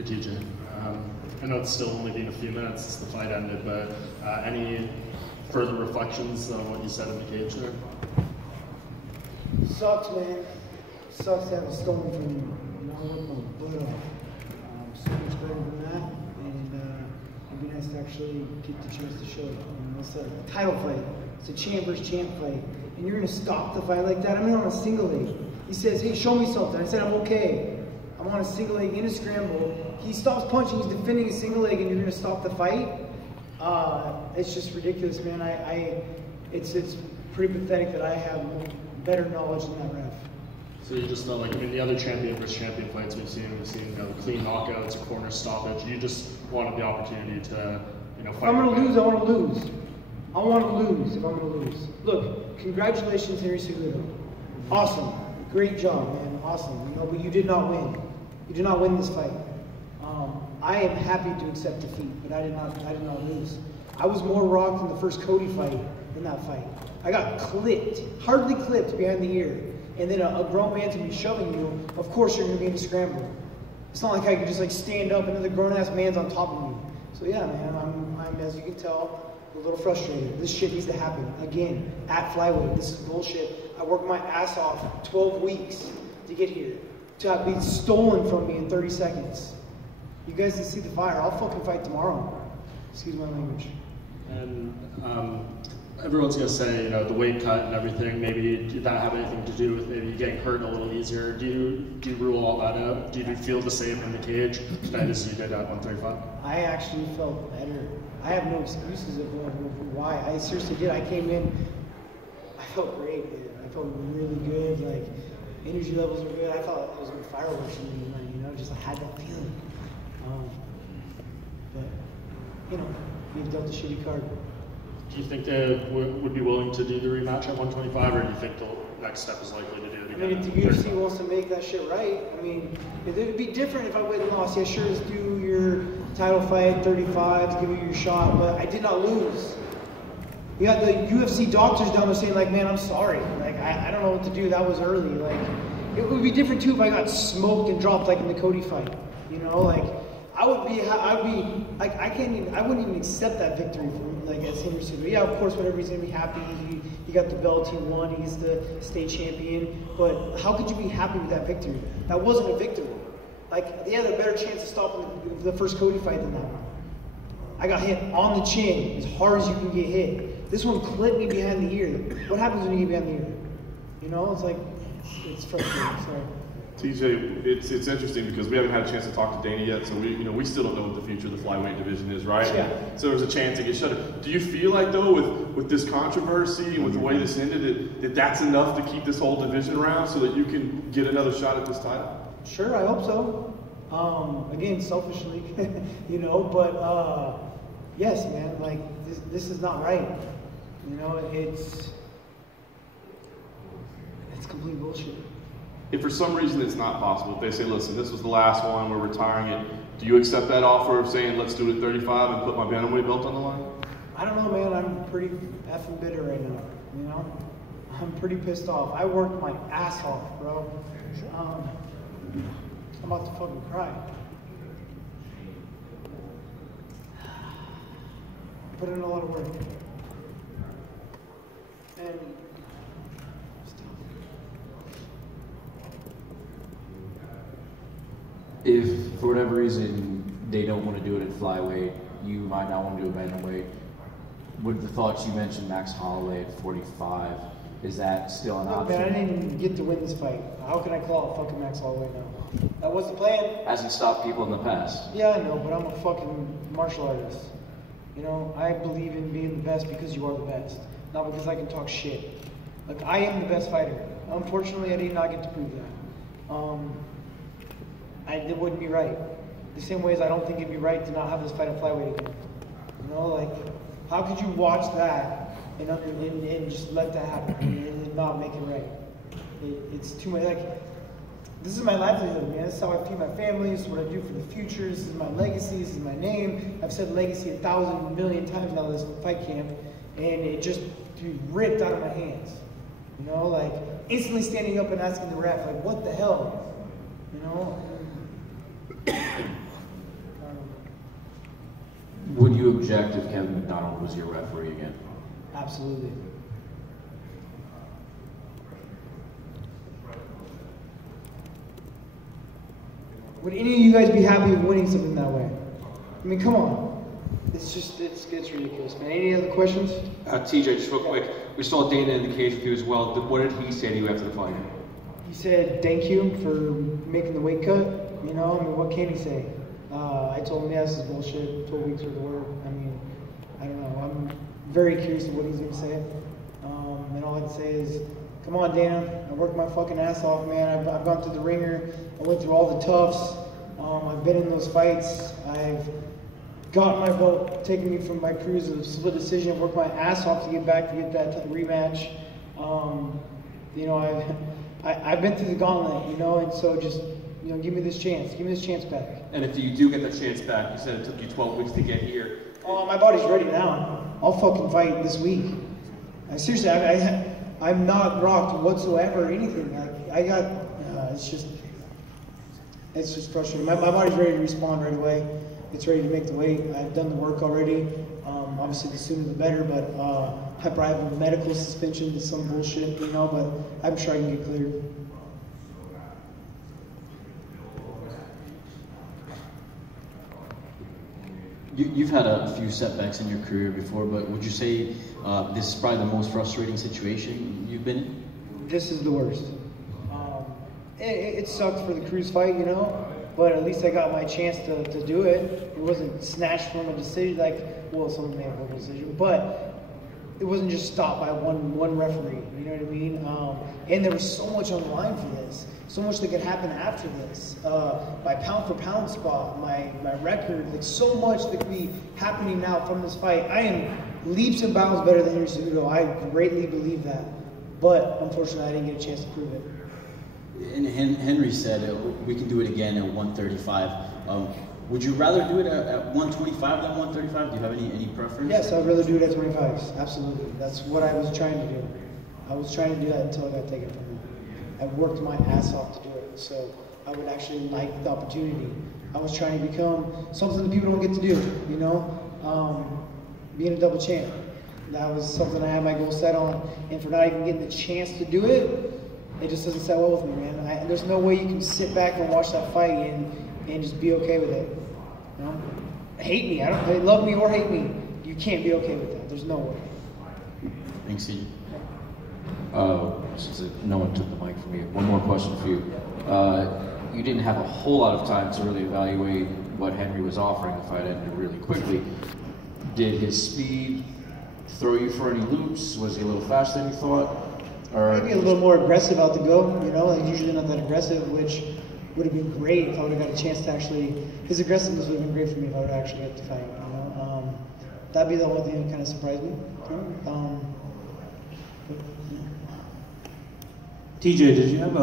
Hey TJ, I know it's still only been a few minutes since the fight ended, but any further reflections on what you said in the cage there? Sucks, man. Sucks to have it stolen from you. You know, I worked my butt off. So much better than that, and it'd be nice to actually get the chance to show it. It's a title fight. It's a champ versus champ fight, and you're gonna stop the fight like that. I'm in on a single leg. He says, "Hey, show me something." I said, "I'm okay. I'm on a single leg in a scramble." He stops punching. He's defending a single leg, and you're gonna stop the fight. It's just ridiculous, man. It's pretty pathetic that I have better knowledge than that ref. So you just felt like, I mean, the other champion versus champion fights we've seen clean knockouts, corner stoppage. You just wanted the opportunity to, fight. If I'm gonna lose, I want to lose. I want to lose if I'm gonna lose. Look, congratulations, Henry Cejudo. Awesome, great job, man. Awesome. But you did not win. You did not win this fight. I am happy to accept defeat, but I did not lose. I was more rocked in the first Cody fight than that fight. I got clipped, hardly clipped behind the ear. And then a grown man to be shoving you, of course you're going to be in a scramble. It's not like I could just stand up and then the grown-ass man's on top of me. So yeah, man, I'm, as you can tell, a little frustrated. This shit needs to happen again at flyweight. This is bullshit. I worked my ass off 12 weeks to get here, to have been stolen from me in 30 seconds. You guys can see the fire. I'll fucking fight tomorrow. Excuse my language. And everyone's gonna say, the weight cut and everything, maybe did that have anything to do with maybe you getting hurt a little easier? Do you rule all that out? Do you feel the same in the cage tonight as you did at 135? I actually felt better. I have no excuses of why. I seriously did. I came in, I felt great, man. I felt really good. Like, energy levels were good. I thought it was like fireworks in me tonight, just I had that feeling. But, we dealt a shitty card. Do you think they would be willing to do the rematch at 125, or do you think the next step is likely to do it again? I mean, if the UFC wants to make that shit right, I mean, it would be different if I went and lost. Yeah, sure, let's do your title fight, 35, to give you your shot, but I did not lose. You got the UFC doctors down there saying, like, man, I'm sorry. Like, I don't know what to do. That was early. Like, it would be different, too, if I got smoked and dropped, like, in the Cody fight. I wouldn't even accept that victory from, as Henry Cejudo. Yeah, of course, whatever, he's gonna be happy. He got the belt, he won, he's the state champion. But how could you be happy with that victory? That wasn't a victory. They had a better chance of stopping the first Cody fight than that one. I got hit on the chin as hard as you can get hit. This one clipped me behind the ear. What happens when you get behind the ear? It's frustrating. So. TJ, it's interesting because we haven't had a chance to talk to Danny yet, so we still don't know what the future of the flyweight division is, right? Yeah. So there's a chance it gets shut. Do you feel like though, with this controversy and with the way this ended, that that's enough to keep this whole division around so that you can get another shot at this title? Sure, I hope so. Again, selfishly, but yes, man. This is not right. It's complete bullshit. If for some reason it's not possible, if they say, listen, this was the last one, we're retiring it, do you accept that offer of saying, let's do it at 35 and put my bantamweight belt on the line? I don't know, man. I'm pretty effing bitter right now, I'm pretty pissed off. I worked my ass off, bro. I'm about to fucking cry. Put in a lot of work. And if for whatever reason they don't want to do it at flyweight, you might not want to do a bantamweight. With the thoughts you mentioned, Max Holloway at 45, is that still an option? Man, I didn't even get to win this fight. How can I call out fucking Max Holloway now? That was the plan. Hasn't stopped people in the past. Yeah, I know, but I'm a fucking martial artist. I believe in being the best because you are the best, not because I can talk shit. I am the best fighter. Unfortunately, I did not get to prove that. It wouldn't be right. The same way as I don't think it'd be right to not have this fight at flyweight again. How could you watch that and just let that happen and not make it right? It's too much. This is my livelihood, man. This is how I feed my family. This is what I do for the future. This is my legacy. This is my name. I've said legacy 1,000 million times now this fight camp, and it just ripped out of my hands. Instantly standing up and asking the ref, what the hell? object if Kevin McDonald was your referee again? Absolutely. Would any of you guys be happy with winning something that way? I mean, come on. It's gets ridiculous, man. Any other questions? TJ, just real quick. We saw Dana in the cage with you as well. What did he say to you after the fight? He said, thank you for making the weight cut. You know, I mean, what can he say? I told him, yeah, this is bullshit. 12 weeks worth of work. I mean, I don't know. I'm very curious of what he's going to say. And all I can say is, come on, Dana. I worked my fucking ass off, man. I've gone through the ringer. I went through all the toughs. I've been in those fights. I've got my belt taken me from my cruise of split decision. Worked my ass off to get back to get that rematch. You know, I've been through the gauntlet, you know, and so just, you know, give me this chance. Give me this chance back. And if you do get the chance back, you said it took you 12 weeks to get here. Oh, my body's ready now. I'll fucking fight this week. Seriously, I'm not rocked whatsoever or anything. I got, it's just frustrating. My body's ready to respond right away. It's ready to make the weight. I've done the work already. Obviously, the sooner the better, but I probably have a medical suspension to some bullshit, you know, but I'm sure I can get cleared. You've had a few setbacks in your career before, but would you say this is probably the most frustrating situation you've been in? This is the worst. It sucked for the Cruz fight, you know, but at least I got my chance to do it. It wasn't snatched from a decision, like, well, someone may have a decision, but it wasn't just stopped by one referee, you know what I mean? And there was so much on the line for this, so much that could happen after this. My pound for pound spot, my record, like so much that could be happening now from this fight. I am leaps and bounds better than Henry Cejudo. I greatly believe that, but unfortunately I didn't get a chance to prove it. And Henry said we can do it again at 135. Would you rather do it at 125 than 135? Do you have any preference? Yes, I'd rather do it at 25s. Absolutely. That's what I was trying to do. I was trying to do that until I got taken from me. I worked my ass off to do it, so I would actually like the opportunity. I was trying to become something that people don't get to do, you know? Being a double champ. That was something I had my goal set on, and for not even getting the chance to do it, it just doesn't sit well with me, man. There's no way you can sit back and watch that fight and just be okay with it. You know? Hate me. They love me or hate me. You can't be okay with that. There's no way. Thanks, Steve. Since no one took the mic from me, one more question for you. You didn't have a whole lot of time to really evaluate what Henry was offering. The fight ended really quickly. Did his speed throw you for any loops? Was he a little faster than you thought? Or maybe a little more aggressive out the go, you know, like usually not that aggressive, which would have been great if I would have got a chance to actually, his aggressiveness would have been great for me if I would have actually got to fight, you know. That'd be the only thing that kind of surprised me. TJ, did you have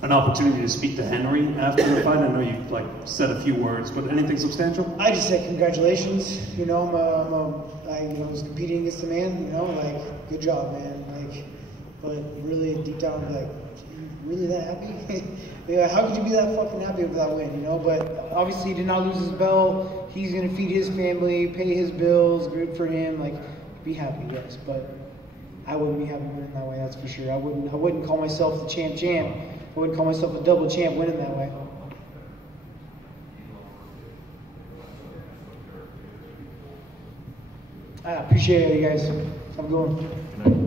an opportunity to speak to Henry after the fight? I know you said a few words, but anything substantial? I just said congratulations. You know, I was competing against a man. You know, like good job, man. Like, but really deep down, like, really that happy? Yeah, how could you be that fucking happy with that win? You know, but obviously he did not lose his belt. He's gonna feed his family, pay his bills. Good for him. Like, be happy, yes, but I wouldn't be happy winning that way. That's for sure. I wouldn't call myself the champ. I wouldn't call myself a double champ winning that way. I appreciate it, you guys. Have a good one.